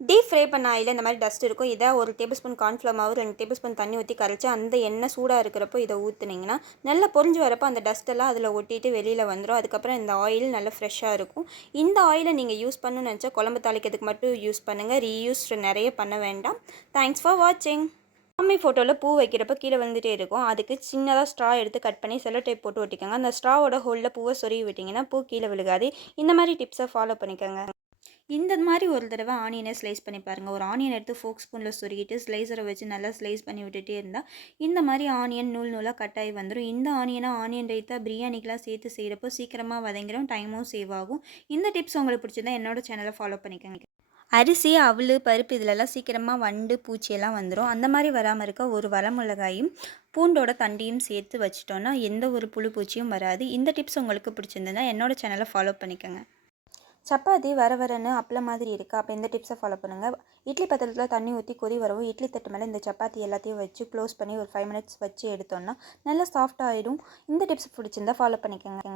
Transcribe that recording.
Deep fry பண்ண oil இந்த மாதிரி டஸ்ட் இருக்கும். இதை ஒரு டேபிள் ஸ்பூன் கார்ன்ஃப்ளவர் மாவு ரெண்டு டேபிள் ஸ்பூன் தண்ணி ஊற்றி கரைச்சி அந்த எண்ணெய் சூடாக இருக்கிறப்போ இதை ஊற்றுனீங்கன்னா நல்லா பொறிஞ்சு வரப்போ அந்த டஸ்ட்டெல்லாம் அதில் ஒட்டிட்டு வெளியில் வந்துடும் அதுக்கப்புறம் இந்த ஆயில் நல்லா ஃப்ரெஷ்ஷாக இருக்கும். இந்த ஆயிலை நீங்கள் யூஸ் பண்ணணும்னு நினச்சா குழம்பு தாளிக்கிறதுக்கு மட்டும் யூஸ் பண்ணுங்கள் ரீயூஸ் நிறைய பண்ண வேண்டாம். தேங்க்ஸ் ஃபார் வாட்சிங் சாமி ஃபோட்டோவில் பூ வைக்கிறப்ப கீழே வந்துகிட்டே இருக்கும். அதுக்கு சின்னதாக ஸ்ட்ரா எடுத்து கட் பண்ணி செல்லோ டேப் போட்டு ஒட்டிக்கோங்க. அந்த ஸ்ட்ராவோட ஹோலில் பூவை சொருகி விட்டிங்கன்னா பூ கீழே விழுகாது. இந்த மாதிரி டிப்ஸை ஃபாலோ பண்ணிக்கோங்க. இந்த மாதிரி ஒரு தடவை ஆனியனை ஸ்லைஸ் பண்ணி பாருங்கள் ஒரு ஆனியன் எடுத்து ஃபோக் ஸ்பூனில் சொருகிட்டு ஸ்லைசரை வச்சு நல்லா ஸ்லைஸ் பண்ணி விட்டுட்டே இருந்தால் இந்த மாதிரி ஆனியன் நூல் நூலாக கட்டாகி வந்துடும் இந்த ஆனியனை ஆனியன் ரைத்தா பிரியாணிக்கெலாம் சேர்த்து செய்கிறப்போ சீக்கிரமாக வதங்கிடும் டைமும் சேவ் ஆகும். இந்த டிப்ஸ் உங்களுக்கு பிடிச்சிருந்தா என்னோட சேனலை ஃபாலோ பண்ணிக்கோங்க. அரிசி அவல் பருப்பு இதிலெல்லாம் சீக்கிரமாக வண்டு பூச்சியெல்லாம் வந்துடும் அந்த மாதிரி வராமல் இருக்க ஒரு வரமிளகாயும் பூண்டோட தண்டியும் சேர்த்து வச்சிட்டோன்னா எந்த ஒரு புழு பூச்சியும் வராது. இந்த டிப்ஸ் உங்களுக்கு பிடிச்சிருந்ததுன்னா என்னோடய சேனலை ஃபாலோ பண்ணிக்கோங்க. சப்பாத்தி வர வரன்னு அப்பளம் மாதிரி இருக்குது அப்போ இந்த டிப்ஸை ஃபாலோ பண்ணுங்கள் இட்லி பத்திரத்தில் தண்ணி ஊற்றி கொதி வரவும் இட்லி தட்டு மேலே இந்த சப்பாத்தி எல்லாத்தையும் வச்சு க்ளோஸ் பண்ணி ஒரு ஃபைவ் மினிட்ஸ் வச்சு எடுத்தோன்னா நல்லா சாஃப்ட் ஆகிடும் இந்த டிப்ஸ் பிடிச்சிருந்தா ஃபாலோ பண்ணிக்கோங்க.